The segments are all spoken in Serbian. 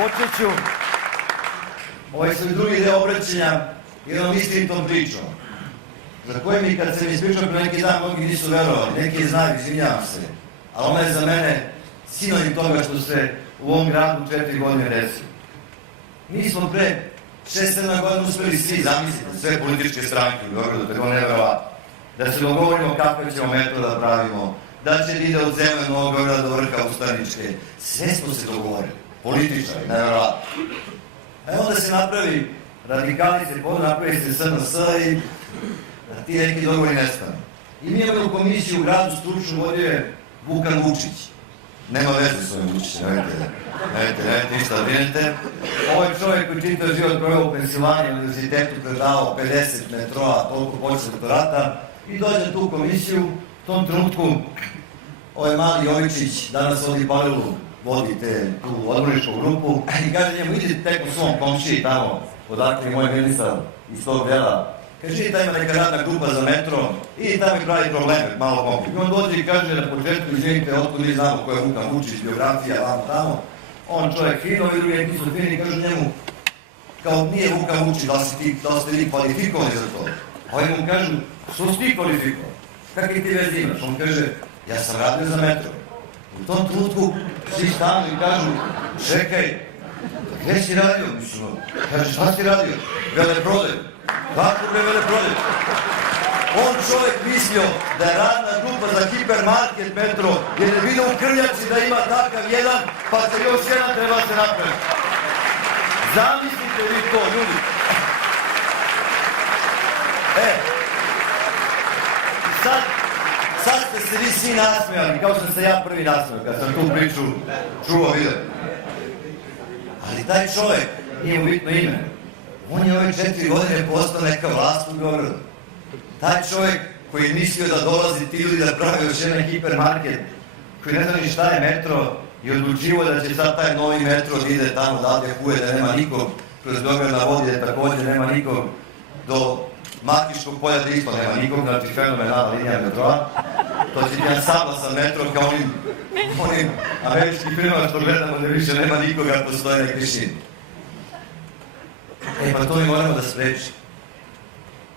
počet ću ovaj svoj drugi deo obraćanja jednom istinitom pričom, za koje mi kad sam ispričao pre neki dan, mnogi nisu verovali, neki znaju, izvinjavam se, ali ona je za mene sinonim toga što se u ovom gradu 4 godine desilo. Mi smo pre 6-7 godina uspeli svi, zamislite, sve političke stranke u Beogradu, tako neverovatno, da se dogovorimo kako ćemo metro da pravimo, da će ide od zemlje Novog Beograda do vrha Ustaničke. Sve smo se dogovorili, političari, neverovatno. A onda se napravi, radikali se napravi se SNS i ti neki dogovori nestane. I mi imamo komisiju u gradu stručnu vodio je Vukan Vučić. Nema veze s ovim Vučićem, nemojte ništa da brinete. Ovo je čovjek koji čitao život proveo u Pensilvaniji univerzitetu, predavao 50 metroa, toliko počne doktorata i dođe na tu komisiju. U tom trenutku ovaj mali Jovičić danas vodi Palelu, vodi tu odborničku grupu i kaže njemu, idi tek u svom komšiji tamo, odakle je moj ministar iz tog dela. Kaže, idi tamo neka radna grupa za metro, idi tamo i pravi probleme, malo pomoći. I on dođe i kaže na početku, izvinite, otkud mi znamo ko je Vukan Vučić, biografija, vamo tamo. On čovjek fino, i drugi neki su fini, kažu njemu, kao nije Vukan Vučić, da li ste vi kvalifikovani za to? A oni mu kažu, što si ti kvalifikovani? Kakvi ti vezi imaš? On kaže, ja sam radio za metro. U tom trenutku svi stanu i kažu, čekaj, gdje si radio? Kaže, šta si radio? Veleprodaju. Kako me veleprodaju? On čovjek mislio da je radna grupa za hipermarket metro, jer je vidio u Krnjaci da ima takav jedan, pa se još jedan treba se napraviti. Zamislite vi to, ljudi. Sad ste se vi svi nasmijali, kao što sam se ja prvi nasmijao, kad sam tu priču čuo, vidio. Ali taj čovjek, nije mu bitno ime, on je ove 4 godine postao neka vlast u Beogradu. Taj čovjek koji je mislio da dolazi ti ljudi da pravi još jedan hipermarket, koji ne zna ni šta je metro i odlučivo da će sad taj novi metro da ide tamo da huje, da nema nikog, kroz Beograd na vodi, da također nema nikog, do Makiškog polja da isto nema nikog, znači fenomenalna linija metroa. To će jedan sabla sa metrom kao onim američkim filmama što gledamo da više nema nikoga, postoje na tišini. Pa to mi moramo da sprečimo.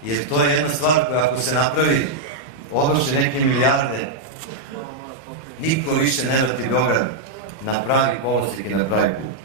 Jer to je jedna stvar koja ako se napravi, odnoše neke milijarde, niko više ne vrati Beograd na pravi kolosek i na pravi put.